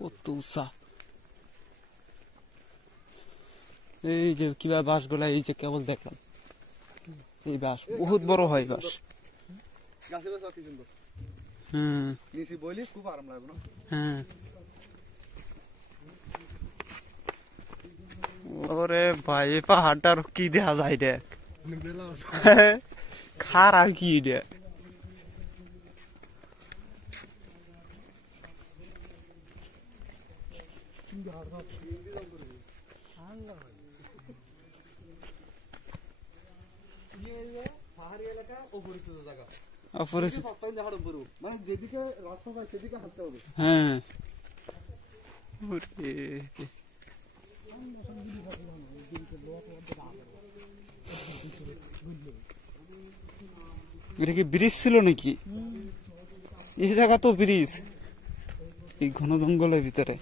কত উঁচা এই যে কিবা বাঁশ গুলা এই যে কেবল দেখলাম এই বাঁশ বহুত বড় হয় বাঁশ হ্যাঁ ওরে ভাই এই পাহাড়টার কি দেখা যায় দেখ খারা কি দেখ পাহাড়ি এলাকা অপরিচিত জায়গা অপরিচিত মানে যেদিকে রাস্তা হয় সেদিকে হাঁটতে হবে হ্যাঁ এটা কি ব্রিজ ছিল নাকি এই জায়গা তো ব্রিজ এই ঘন জঙ্গলের ভিতরে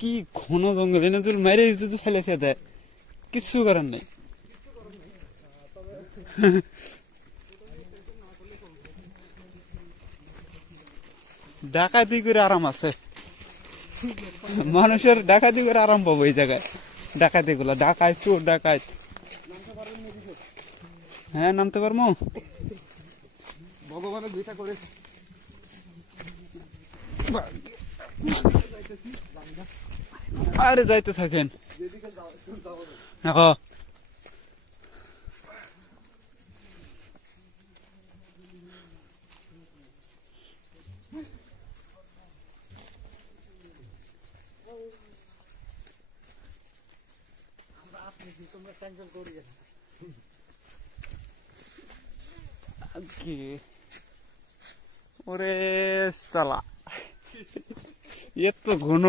কি ঘন জঙ্গল এনে তোর মাইরে যদি ফেলে দেয় কিচ্ছু করার নেই ডাকাতি করে আরাম আছে মানুষের ডাকাতি করে আরাম পাবো এই জায়গায় ডাকাতি গুলা ডাকায় চোর ডাকায় হ্যাঁ নামতে পারবো ভগবানের দুইটা করে আরে যাইতে থাকেন ওরে সালা এত ঘন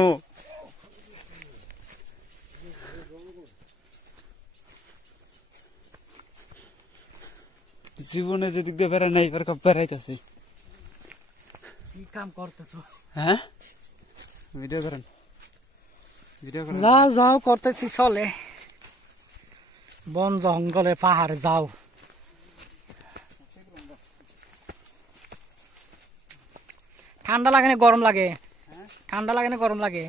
জীবনে যেদিক দিয়ে বেড়াই নাই এবার বেড়াইতেছি কি কাম করতেছো হ্যাঁ ভিডিও করেন যাও যাও করতেছি চলে বন জঙ্গলে পাহাড়ে যাও ঠান্ডা লাগে না গরম লাগে ঠান্ডা লাগে না গরম লাগে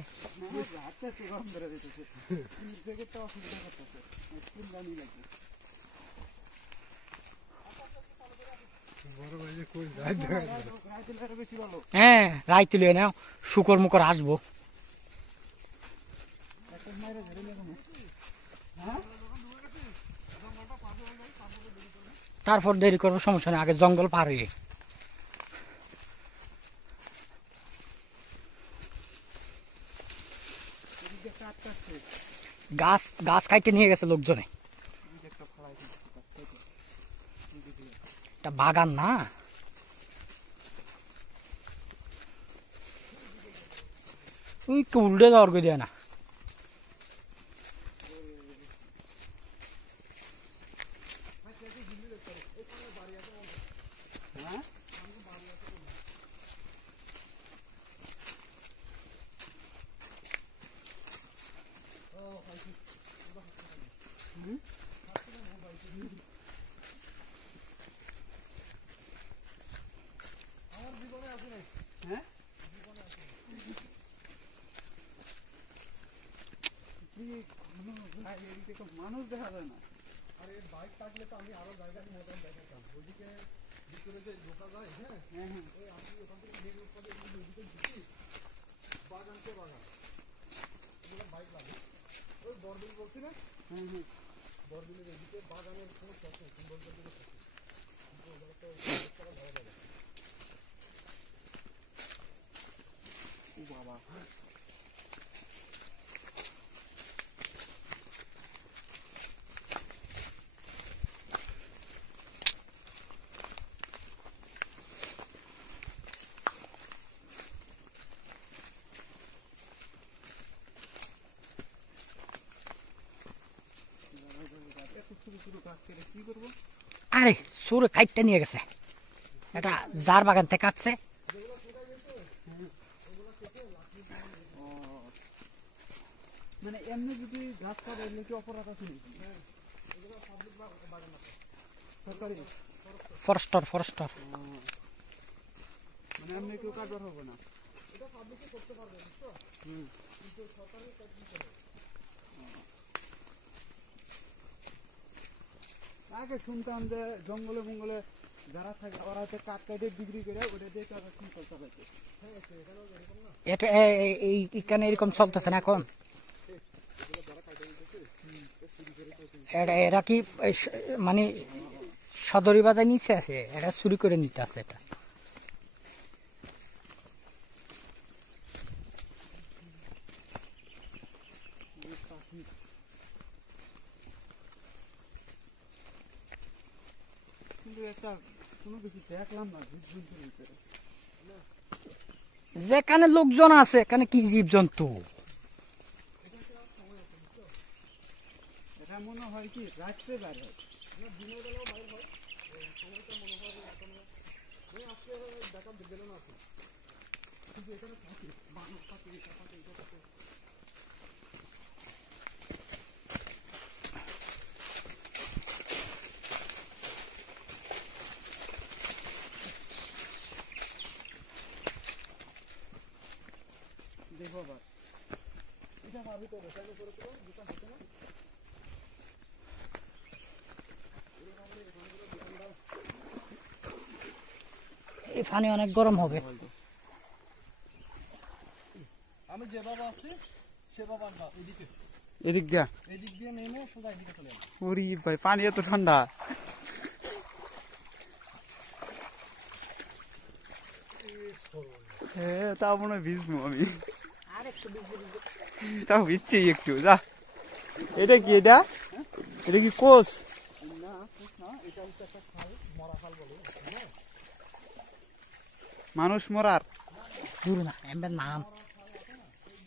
হ্যাঁ রাই তুলে নাও শুকর মুকর আসবো তারপর দেরি করবো সমস্যা নেই আগে জঙ্গল পার হয়ে গাছ গাছ কাইটে নিয়ে গেছে লোকজনে এটা বাগান না ওই উল্টে যাওয়ার করে দেয় না মানুষ দেখা যায় না আর এই বাইক থাকলে তো আমি আরো জায়গায় মতন দেখাতাম ওইদিকে ভিতরে যে ঢোকা যায় হ্যাঁ ওই আপনি ওখান থেকে মেন রোড করে ওইদিকে ঢুকি বাগানকে বাগান ওগুলো বাইক লাগে ওই বরবিল বলছি না বরবিলের এদিকে বাগানের কোনো শখ নেই সুন্দরবন দিকে থাকে কিন্তু ওগুলো তো ভালো লাগে ও বাবা আরে সুরে কাইটটা নিয়ে গেছে, এটা যার বাগান থেকে কাটছে। মানে এমনি যদি গাছ কাটে এগুলো কি অপরাধ আছে নাকি? সরকারি ফরেস্টার মানে এমনি কেউ কাটবার হবে না। আগে শুনতাম যে জঙ্গলে মঙ্গলে যারা থাকে ওরা হচ্ছে কাঠ কাটে বিক্রি করে ওটা দিয়ে টাকা সংসার চালাচ্ছে। এটা এইখানে এরকম চলতেছে না এখন। এরা কি মানে সদরি বাজার নিচে আছে, এটা চুরি করে নিতে আছে এটা। কিন্তু একটা কোনো কিছু দেখলাম না জীবজন্তুর ভিতরে। যেখানে লোকজন আছে এখানে কি জীবজন্তু। এটা মনে হয় কি রাত্রে বার হয়। দেখো আবার এটা ভাবি তো বসানো করে তো দুটো হচ্ছে না। এই পানি অনেক গরম হবে। আমি যেভাবে আসছি সেভাবে আসবা এদিকে, এদিক দিয়া এদিক দিয়ে নেমে সোজা এদিকে চলে যাবো। ওরে ভাই পানি এত ঠান্ডা। হ্যাঁ তা মনে হয় ভিজবো আমি, তাও ভিজছি একটু। যা এটা কি, এটা এটা কি কোষ? না না, এটা হচ্ছে একটা খাল, মরা খাল বলে। মানুষ মরার দূর না এমন নাম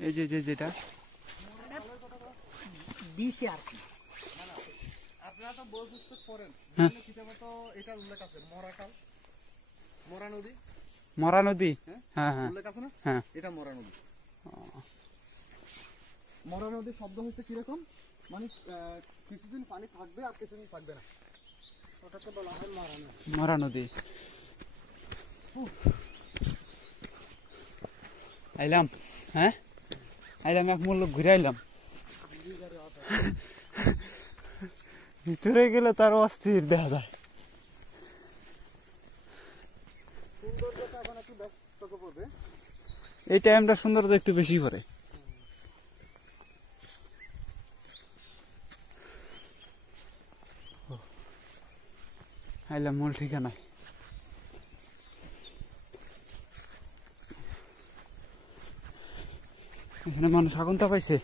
এই যে যেটা দিছে আর কি। আপনারা তো বই পুস্তক পড়েন, হ্যাঁ। বিভিন্ন কিতাবে তো এটার উল্লেখ আছে, মরা খাল, মরা নদী। মরা নদী। হ্যাঁ হ্যাঁ হ্যাঁ উল্লেখ আছে না? হ্যাঁ। এটা মরা নদী। মরা নদীর শব্দ হচ্ছে কিরকম, মানে কিছুদিন পানি থাকবে আর কিছুদিন থাকবে না, ওটাকে বলা হয় মরা নদী। মরা নদী। আইলাম, হ্যাঁ আইলাম, এক মূল্য ঘুরে আইলাম। ভিতরে গেলে তার অস্থির দেখা যায়। সৌন্দর্যটা এখন একটু ব্যস্ত পড়বে। এই টাইমটা সৌন্দর্য একটু বেশি করে। আইলাম মূল ঠিকানায়। এখানে মানুষ আগুন তাপাইছে,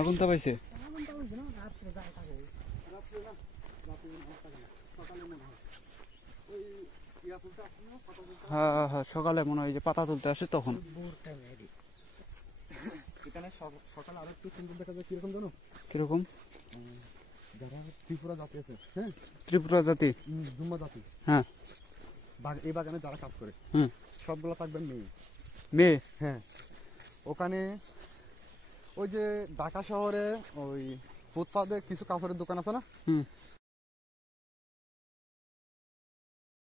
আগুন তাপাইছে। হ্যাঁ হ্যাঁ সকালে মনে হয় যে পাতা তুলতে আসে তখন। এখানে সকালে আরো একটু সুন্দর দেখা যায়, কিরকম জানো? কিরকম? যারা ত্রিপুরা জাতি আছে, হ্যাঁ, ত্রিপুরা জাতি, দুম্বা জাতি, হ্যাঁ, এই বাগানে যারা কাজ করে হুম, সবগুলো থাকবেন মেয়ে। মেয়ে। হ্যাঁ, ওখানে ওই যে ঢাকা শহরে ওই ফুটপাতে কিছু কাপড়ের দোকান আছে না, হুম,